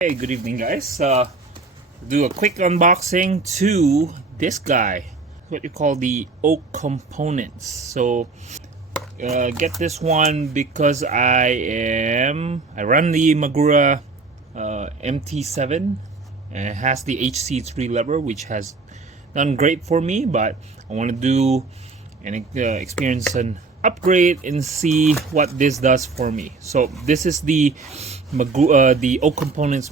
Hey, good evening, guys. Do a quick unboxing to this guy, what you call the oak components. So, get this one because I run the Magura MT7, and it has the HC3 lever, which has done great for me. But I want to do and experience an upgrade and see what this does for me. So this is the the oak components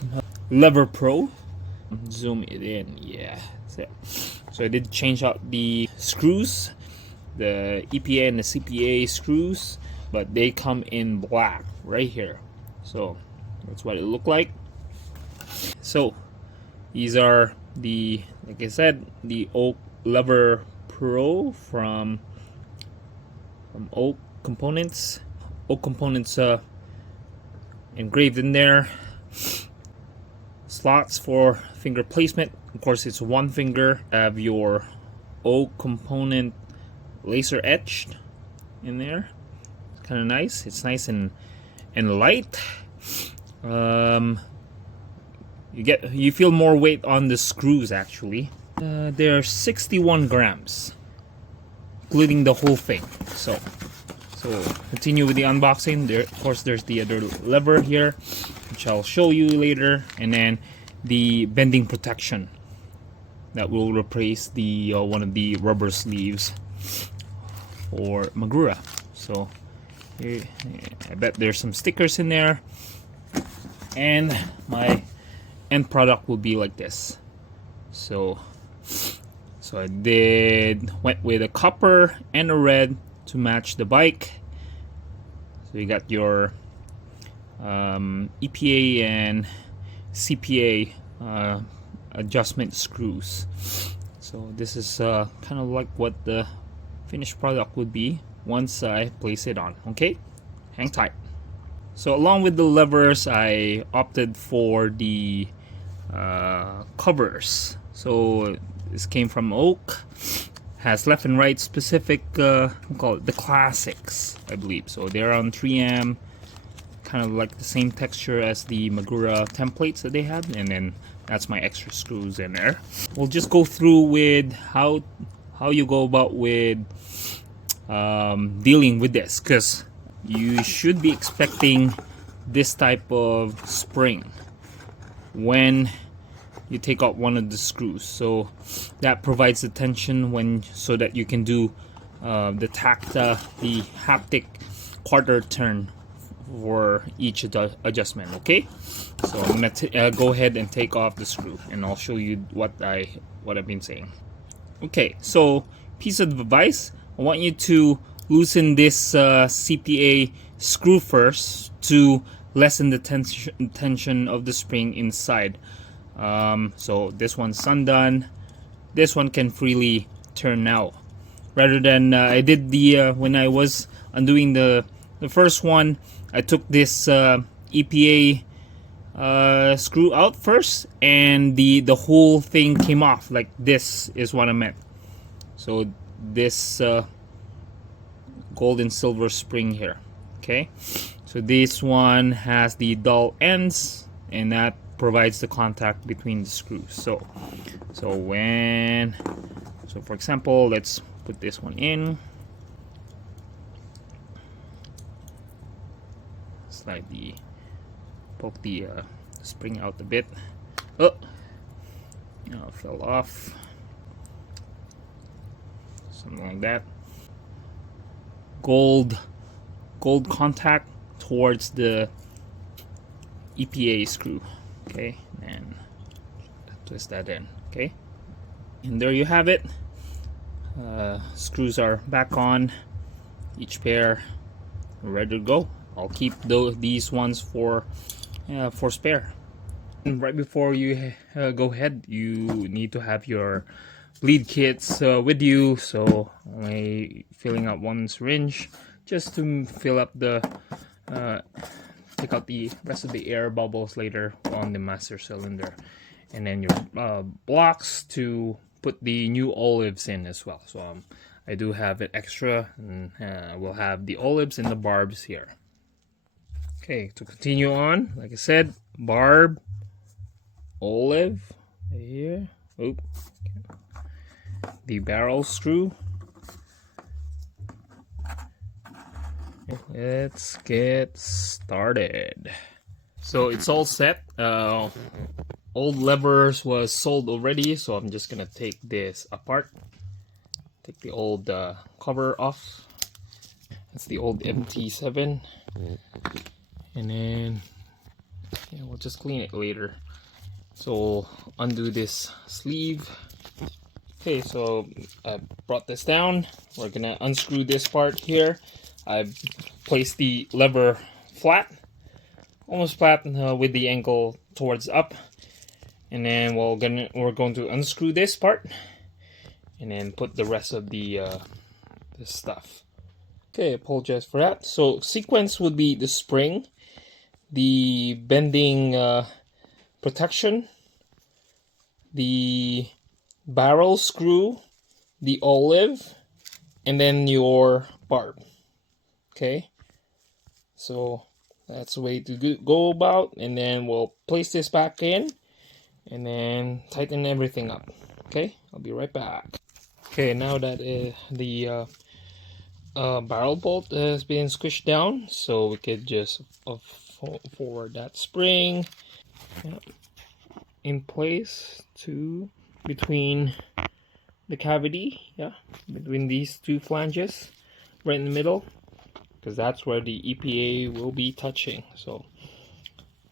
lever pro. Zoom it in. Yeah, so I did change out the screws, the EPA and the CPA screws, but they come in black right here. So that's what it looked like. So these are the, like I said, the oak lever pro from oak components. Oak components engraved in there. Slots for finger placement. Of course, it's one finger. Have your oak component laser etched in there. It's kind of nice. It's nice and light. You feel more weight on the screws actually. They're 61 grams, including the whole thing. So continue with the unboxing. There, of course, there's the other lever here, which I'll show you later, and then the bending protection that will replace the one of the rubber sleeves for Magura. So I bet there's some stickers in there, and my end product will be like this. So I went with a copper and a red to match the bike. So you got your EPA and CPA adjustment screws. So this is kind of like what the finished product would be once I place it on. Okay, hang tight. So along with the levers, I opted for the covers. So this came from oak, has left and right specific, call it the classics, I believe. So they're on 3M, kind of like the same texture as the Magura templates that they had, and then that's my extra screws in there. We'll just go through with how you go about with dealing with this, because you should be expecting this type of spring when you take out one of the screws. So that provides the tension so that you can do the haptic quarter turn for each adjustment. Okay, so I'm gonna go ahead and take off the screw, and I'll show you what I've been saying. Okay, so piece of advice: I want you to loosen this CPA screw first to lessen the tension of the spring inside. So this one's undone. This one can freely turn now, rather than I did the when I was undoing the first one, I took this EPA screw out first, and the whole thing came off. Like this is what I meant. So this gold and silver spring here. Okay, so this one has the dull ends, and that provides the contact between the screws. So for example, let's put this one in. Slightly poke the spring out a bit. Oh, fell off. Something like that. Gold contact towards the EPA screw. Okay, and twist that in. Okay, and there you have it. Screws are back on each pair, ready to go. I'll keep these ones for spare. And right before you go ahead, you need to have your bleed kits with you. So only filling out one syringe just to fill up the take out the rest of the air bubbles later on the master cylinder, and then your blocks to put the new olives in as well. So I do have it extra, and we'll have the olives and the barbs here. Okay, to continue on, like I said, barb olive here. Oop. The barrel screw. Let's get started. So it's all set. Old levers was sold already, so I'm just gonna take this apart. Take the old cover off. That's the old MT7, and then yeah, we'll just clean it later. So we'll undo this sleeve. Okay, so I brought this down. We're gonna unscrew this part here. I placed the lever flat, almost flat, with the angle towards up, and then we're going to unscrew this part, and then put the rest of the stuff. Okay, apologize for that. So sequence would be the spring, the bending protection, the barrel screw, the olive, and then your barb. Okay, so that's the way to go about, and then we'll place this back in and then tighten everything up. Okay, I'll be right back. Okay, now that the barrel bolt has been squished down, so we could just forward that spring in place to between the cavity, between these two flanges, right in the middle, because that's where the EPA will be touching. So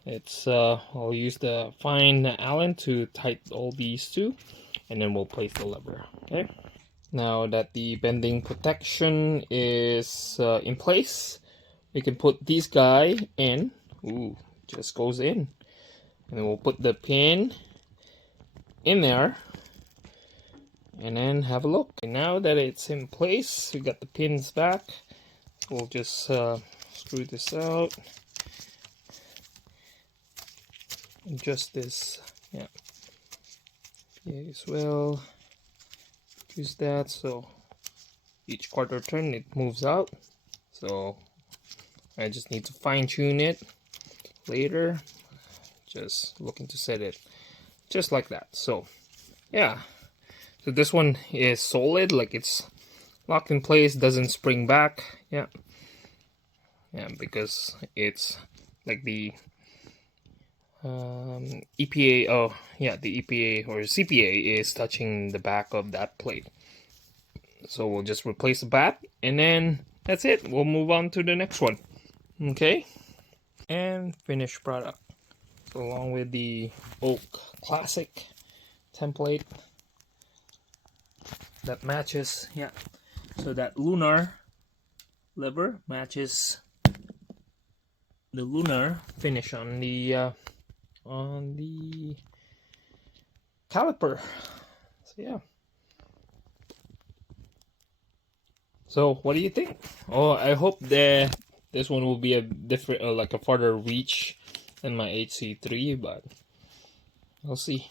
it's I'll use the fine Allen to tighten all these two, and then we'll place the lever. Okay. Now that the bending protection is in place, we can put this guy in. Ooh, just goes in. And then we'll put the pin in there. And then have a look. And now that it's in place, we got the pins back. We'll just screw this out. Adjust this, yeah as well. Use that so each quarter turn it moves out. So I just need to fine tune it later. Just looking to set it just like that. So yeah, so this one is solid, like it's locked in place, doesn't spring back. Yeah, because it's like the EPA, oh yeah, the EPA or CPA is touching the back of that plate. So we'll just replace the bat, and then that's it. We'll move on to the next one. Okay, and finished product. So along with the oak classic template that matches, yeah, so that Lunar lever matches the Lunar finish on the caliper. So yeah. So what do you think? Oh, I hope that this one will be a different, like a farther reach than my HC3, but we'll see.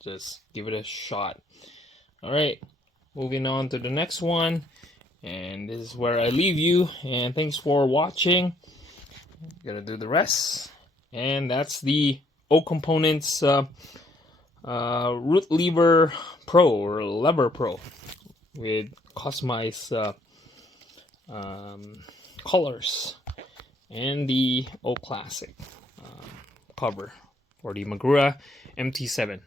Just give it a shot. All right, moving on to the next one, and this is where I leave you. And thanks for watching. I'm gonna do the rest, and that's the O Components Root Lever Pro or Lever Pro with customized colors, and the O Classic cover for the Magura MT7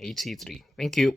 HC3. Thank you.